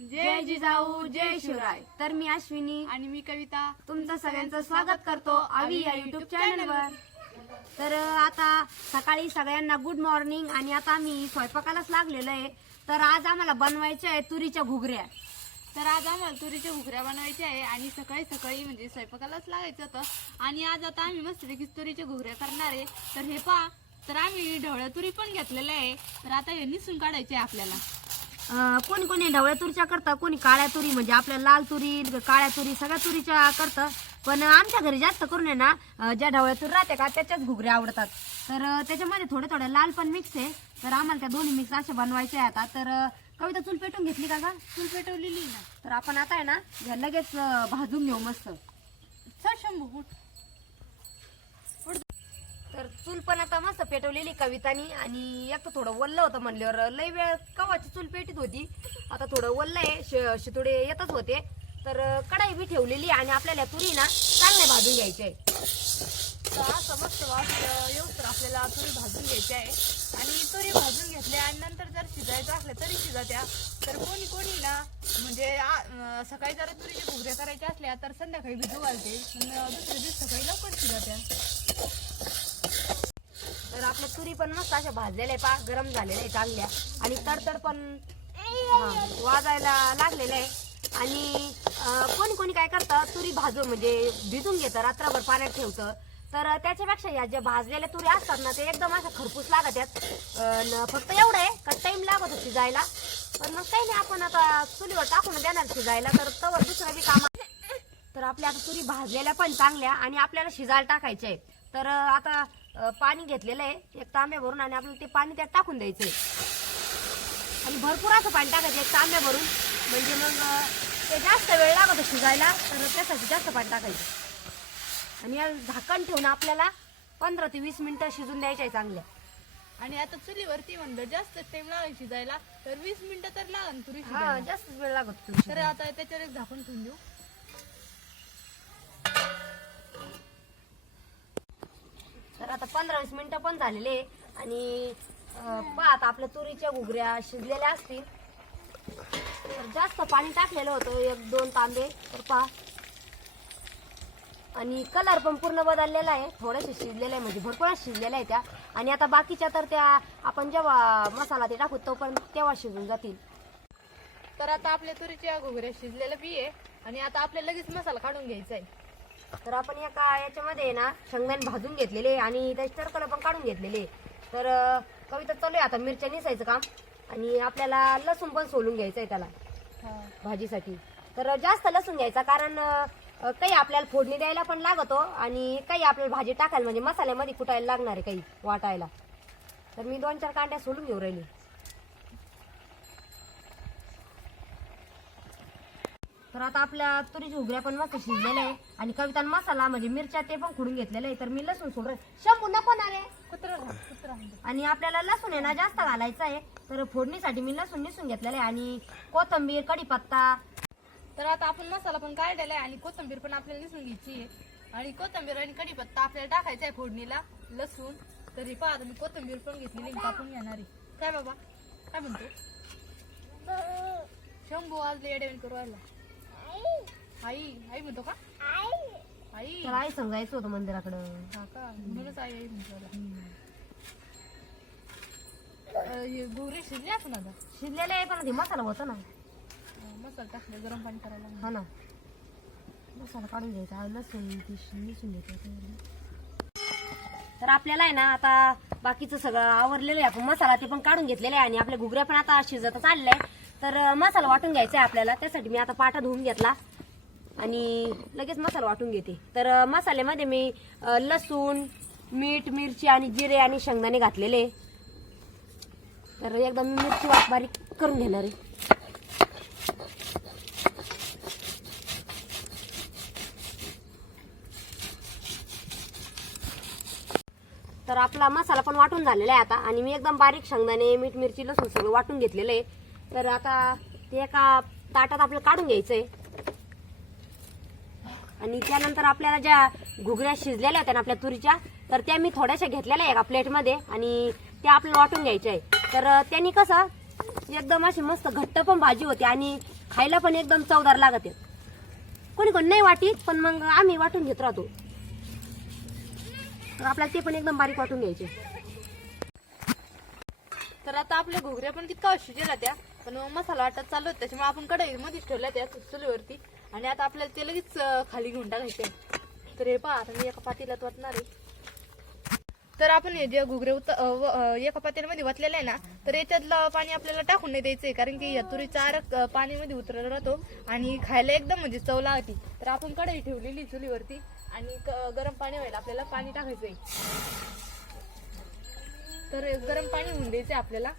जय जिजाऊ जय शिवराय. तर मी अश्विनी आणि मी कविता. तुमचं सगळ्यांचं स्वागत करतो आवी या युट्यूब चॅनलवर तर आता सकाळी सगळ्यांना गुड मॉर्निंग आणि आता आम्ही स्वयंपाकालाच लागलेलो आहे. तर आज आम्हाला बनवायच्या आहे तुरीच्या घुगऱ्या. तर आज आम्हाला तुरीच्या घुगऱ्या बनवायच्या आहे आणि सकाळी सकाळी म्हणजे स्वयंपाकालाच लागायचं होतं. आणि आज आता आम्ही मस्तपैकी तुरीच्या घुगऱ्या करणार आहे. तर हे पहा तर आम्ही ढवळ्या तुरी पण घेतलेल्या आहे. तर आता हे निसून काढायचे आहे आपल्याला. कोणी कोणी ढवळ्या तुरीच्या करतं कोणी काळ्या तुरी म्हणजे आपल्या लाल तुरी काळ्या तुरी सगळ्या तुरीच्या करतं. पण आमच्या घरी जास्त करून आहे ना ज्या ढवळ्या तुरी राहते का त्याच्याच घुगऱ्या आवडतात. तर त्याच्यामध्ये थोडे थोडे लाल पण मिक्स आहे. तर आम्हाला त्या दोन्ही मिक्स असे बनवायचे आता तर कविता चूल पेटून घेतली का का चूल पेटवलेली ना. तर आपण आता आहे ना लगेच भाजून घेऊ मस्त. चल शंभू. तर चूल पण आता मस्त पेटवलेली कवितानी आणि एक तर थोडं वल्ल होतं म्हणल्यावर लई वेळ कवाची चूल पेटीत होती. आता थोडं वल्ल आहे शि- शितोडे येतच होते. तर कढाई बी ठेवलेली आणि आपल्याला तुरी ना चांगले भाजून घ्यायचे. तर असं मस्त वास येऊ तर आपल्याला तुरी भाजून घ्यायची आहे. आणि तुरी भाजून घेतल्या आणि नंतर जर शिजायचं असलं तरी शिजत्या. तर कोणी कोणी ना म्हणजे सकाळी जर तुरीच्या घुगऱ्या करायच्या असल्या तर संध्याकाळी भिजू घालते. दुसऱ्या दिवस सकाळी लवकर शिजत्या. आपल्या तुरी पण मस्त अशा भाजलेल्या आहे पा गरम झालेल्या आहे चांगल्या. आणि तडतड पण हा, वाजायला लागलेलं आहे. आणि अं, कोणी कोणी काय करतं तुरी भाजून म्हणजे भिजून घेतं रात्रभर पाण्यात ठेवतं. तर त्याच्यापेक्षा या ज्या भाजलेल्या तुरी असतात ना ते एकदम अशा खरपूस लागत आहेत. फक्त एवढं आहे का टाइम लागत शिजायला. पण मग काही नाही आपण आता चुलीवर टाकून देणार शिजायला तर तवर दुसरं बी काम तर आपल्या आता तुरी भाजलेल्या पण चांगल्या आणि आपल्याला शिजायला टाकायच्या आहे तर आता अं, पाणी घेतलेलं आहे एक तांब्या भरून आणि आपल्याला ते पाणी त्यात टाकून द्यायचंय आणि भरपूर असं पाणी टाकायचं एक तांब्या भरून. म्हणजे मग अं, ते जास्त वेळ लागत शिजायला तर त्यासाठी जास्त पाणी टाकायचं. आणि या झाकण ठेवून आपल्याला पंधरा ते वीस मिनिटं शिजून द्यायच्या आहे चांगल्या. आणि आता चुलीवरती म्हणलं जास्त टाइम लागेल शिजायला. तर वीस मिनिटं तर लागेल तुरी हा शिजायला. जास्त वेळ लागत तर. आता त्याच्यावर एक झाकून ठेवून देऊ. आता पंधरा वीस मिनिटं पण झालेले आणि पाहत पहा आता आपल्या तुरीच्या घुगऱ्या शिजलेल्या असतील. तर जास्त पाणी टाकलेलं होतं एक दोन तांबे. तर पहा. आणि कलर पण पूर्ण बदललेला आहे. थोडेसे शिजलेले आहे म्हणजे भरपूर शिजलेल्या आहे त्या. आणि आता बाकीच्या तर त्या आपण जेव्हा मसाला ते टाकू तो पण तेव्हा शिजून जातील. तर आता आपल्या तुरीच्या घुगऱ्या शिजलेल्या बी आहे. आणि आता आपल्याला लगेच मसाला काढून घ्यायचा आहे. तर आपण एका याच्यामध्ये आहे ना शेंगदाणे भाजून घेतलेले आणि त्याची टरकलं पण काढून घेतलेले. तर कविता चालू आहे आता मिरच्या निसायचं काम. आणि आपल्याला लसूण पण सोलून घ्यायचं आहे त्याला भाजीसाठी. तर जास्त लसूण घ्यायचा कारण काही आपल्याला फोडणी द्यायला पण लागतो आणि काही आपल्याला भाजी टाकायला म्हणजे मसाल्यामध्ये कुटायला लागणार आहे काही वाटायला. तर मी दोन चार कांड्या सोलून घेऊ राहिली. तर आता आपल्या तुरीची उघड्या पण मस्त शिजलेल्या आहे. आणि कविता मसाला म्हणजे मिरच्या ते पण खुडून घेतलेले आहे. तर मी लसूण सोडून शंभू नको ना रे. कुत्रा कुत्रा. आणि आपल्याला लसूण आहे ना जास्त घालायचं आहे. तर फोडणीसाठी मी लसूण निसून घेतलेलं आहे. आणि कोथंबीर कढीपत्ता तर आता आपण मसाला पण काढलेला आहे आणि कोथिंबीर पण आपल्याला निसून घ्यायची आहे. आणि कोथिंबीर आणि कढीपत्ता आपल्याला टाकायचा आहे फोडणीला. लसूण. तरी पहा मी कोथिंबीर पण घेतलेली कापून घेणार आहे. काय बाबा? काय म्हणतो? शंभू आज येडेवन करू राहिला. आई आई म्हणतो का? आई. तर आई समजायचं होतं मंदिराकडं. हा का? म्हणूनच आई आई म्हणतो. अं, हे गोरे शिजले असं आता. शिजलेलं आहे पण ते मसाला होता ना. अं, मसाला टाकले गरम पाणी करायला. हा ना. मसाला काढून घ्यायचा. लसूण ती निसून घ्यायचं तर आपल्याला आहे ना आता बाकीचं सगळं आवरलेलं आहे. आपण मसाला ते पण काढून घेतलेला आहे आणि आपल्या घुगऱ्या पण आता शिजत चाललंय तर मसाला वाटून घ्यायचा आहे आपल्याला. त्यासाठी मी आता पाठा धुवून घेतला. आणि लगेच मसाला वाटून घेते. तर मसाल्यामध्ये मी लसूण मीठ मिरची आणि जिरे आणि शेंगदाणे घातलेले. तर एकदम मी मिरची वाट बारीक करून घेणार आहे. तर आपला मसाला पण वाटून झालेला आहे आता. आणि मी एकदम बारीक शेंगदाणे मीठ मिरची लसूण सगळं वाटून घेतलेलं आहे. तर आता ते एका ताटात आपल्याला काढून घ्यायचं आहे आणि त्यानंतर आपल्याला ज्या घुगऱ्या शिजलेल्या होत्या ना आपल्या तुरीच्या तर त्या मी थोड्याशा घेतलेल्या आहे एका प्लेटमध्ये आणि त्या आपल्याला वाटून घ्यायच्या आहे तर त्यांनी कसं एकदम अशी मस्त घट्ट पण भाजी होती आणि खायला पण एकदम चवदार लागत आहे कोणी कोणी नाही वाटीत पण मग आम्ही वाटून घेत राहतो. तर आपल्याला ते पण एकदम बारीक वाटून घ्यायचे. तर आता आपल्या घोगऱ्या पण तितका शिजेला त्या पण मसाला वाटत चालू त्याच्यामुळे आपण कढई मध्येच ठेवल्या त्या चुलीवरती आणि आता आपल्याला ते लगेच खाली घेऊन टाकायचे तर हे पहा आता मी एका पातीलात वाटणार आहे. तर आपण हे जे घुगरे उत एका पातेल्यामध्ये वतलेलं आहे ना तर याच्यातलं पाणी आपल्याला टाकून नाही द्यायचंय कारण की या तुरीचा आरक अं, पाणीमध्ये उतरला राहतो आणि खायला एकदम म्हणजे चव लागते. तर आपण कढई ठेवलेली चुलीवरती आणि गरम पाणी व्हायला आपल्याला पाणी टाकायचंय. तर गरम पाणी होऊन द्यायचंय आपल्याला.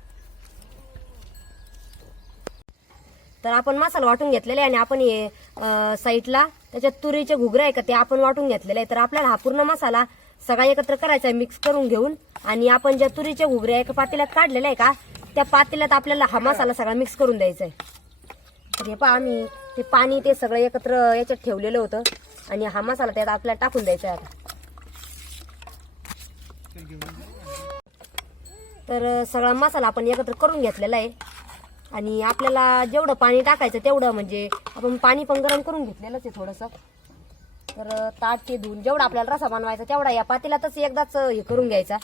तर आपण मसाला वाटून घेतलेला आहे आणि आपण हे साईडला त्याच्यात तुरीचे घुगरे आहे का ते आपण वाटून घेतलेले आहे. तर आपल्याला हा पूर्ण मसाला सगळा एकत्र करायचा आहे मिक्स करून घेऊन. आणि आपण ज्या तुरीचे घुगरे एका पातेल्यात काढलेले आहे का त्या पातेल्यात आपल्याला हा मसाला सगळा मिक्स करून द्यायचा आहे. तर हे पहा आम्ही ते पाणी ते सगळं एकत्र याच्यात ठेवलेलं होतं. आणि हा मसाला त्यात आपल्याला टाकून द्यायचा आहे आता. तर सगळा मसाला आपण एकत्र करून घेतलेला आहे. आणि आपल्याला जेवढं पाणी टाकायचं तेवढं म्हणजे आपण पाणी पण गरम करून घेतलेलंच आहे थोडंसं. तर ताट ते धुवून जेवढा आपल्याला रसा बनवायचा तेवढा या पातेल्यातच एकदाच हे करून घ्यायचा.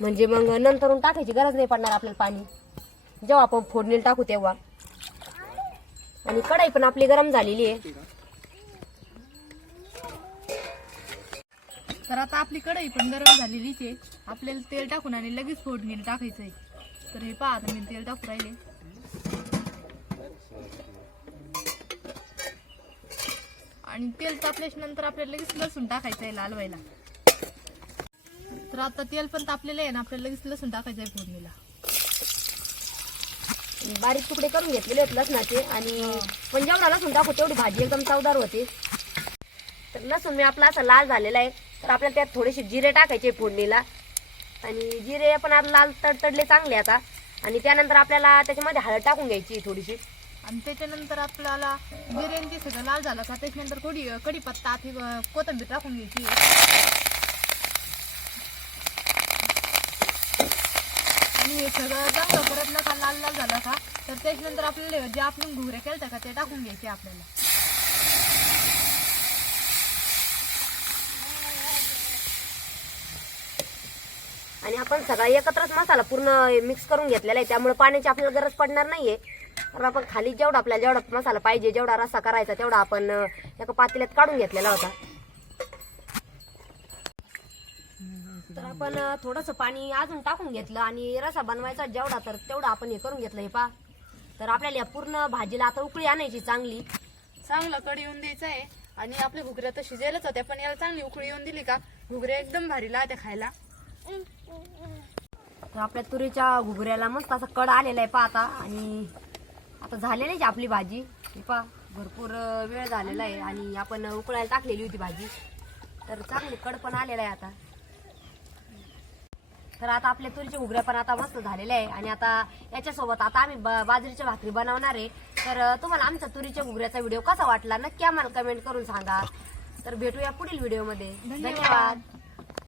म्हणजे मग नंतरून टाकायची गरज नाही पडणार आपल्याला पाणी. जेव्हा आपण फोडणी टाकू तेव्हा. आणि कढाई पण आपली गरम झालेली आहे. तर आता आपली कढई पण गरम झालेलीच आहे. आपल्याला तेल टाकून आणि लगेच फोडणीला टाकायचंय. तर हे पहा आता मी तेल टाकू राहिले. आणि तेल तापल्याच्या नंतर आपल्याला लगेच लसूण टाकायचं आहे लाल व्हायला. तर आता तेल पण तापलेलं आहे ना आपल्याला लगेच लसूण टाकायचं आहे फोडणीला बारीक तुकडे करून घेतलेले आहेत लसणाचे आणि पण जेवढा लसूण टाकू तेवढी भाजी एकदम चवदार होते. तर लसूण मी आपला असा लाल झालेला आहे. तर आपल्याला त्यात थोडेसे जिरे टाकायचे फोडणीला. आणि जिरे पण आता लाल तडतडले चांगले आता. आणि त्यानंतर आपल्याला त्याच्यामध्ये हळद टाकून घ्यायची थोडीशी. आणि त्याच्यानंतर आपल्याला बिर्याणी ते सगळं लाल झालं का त्याच्यानंतर कोडी कढीपत्ता ते कोथिंबीर टाकून घ्यायची. आणि हे सगळं चांगलं परत ना लाल लाल झालं का तर त्याच्यानंतर आपल्याला जे आपण घुगऱ्या केलं का ते टाकून घ्यायचे आपल्याला. आणि आपण सगळा एकत्रच मसाला पूर्ण मिक्स करून घेतलेला आहे. त्यामुळे पाण्याची आपल्याला गरज पडणार नाहीये. कारण आपण खाली जेवढा आपल्याला जेवढा मसाला पाहिजे जेवढा रस्सा करायचा तेवढा आपण एका पातेल्यात काढून घेतलेला होता. तर आपण थोडंसं पाणी अजून टाकून घेतलं आणि रसा बनवायचा जेवढा तर तेवढा आपण हे करून घेतलं हे पा तर आपल्याला या पूर्ण भाजीला आता उकळी आणायची चांगली. चांगलं कढी येऊन द्यायचं आहे. आणि आपल्या घुगऱ्या तर शिजायलाच होत्या पण याला चांगली उकळी येऊन दिली का? घुगऱ्या एकदम भारी लागत्या खायला. तर आपल्या तुरीच्या घुगऱ्याला मस्त असा कड आलेला आहे पा आता. आणि आता झालेली आहे आपली भाजी. हे पा भरपूर वेळ झालेला आहे. आणि आपण उकळायला टाकलेली होती भाजी. तर चांगली कड पण आलेला आहे आता. तर आता आपल्या तुरीच्या घुगऱ्या पण आता मस्त झालेल्या आहे. आणि आता याच्यासोबत आता आम्ही बाजरीच्या भाकरी बनवणार आहे. तर तुम्हाला आमच्या तुरीच्या घुगऱ्याचा व्हिडिओ कसा वाटला नक्की आम्हाला कमेंट करून सांगा. तर भेटूया पुढील व्हिडिओमध्ये. धन्यवाद.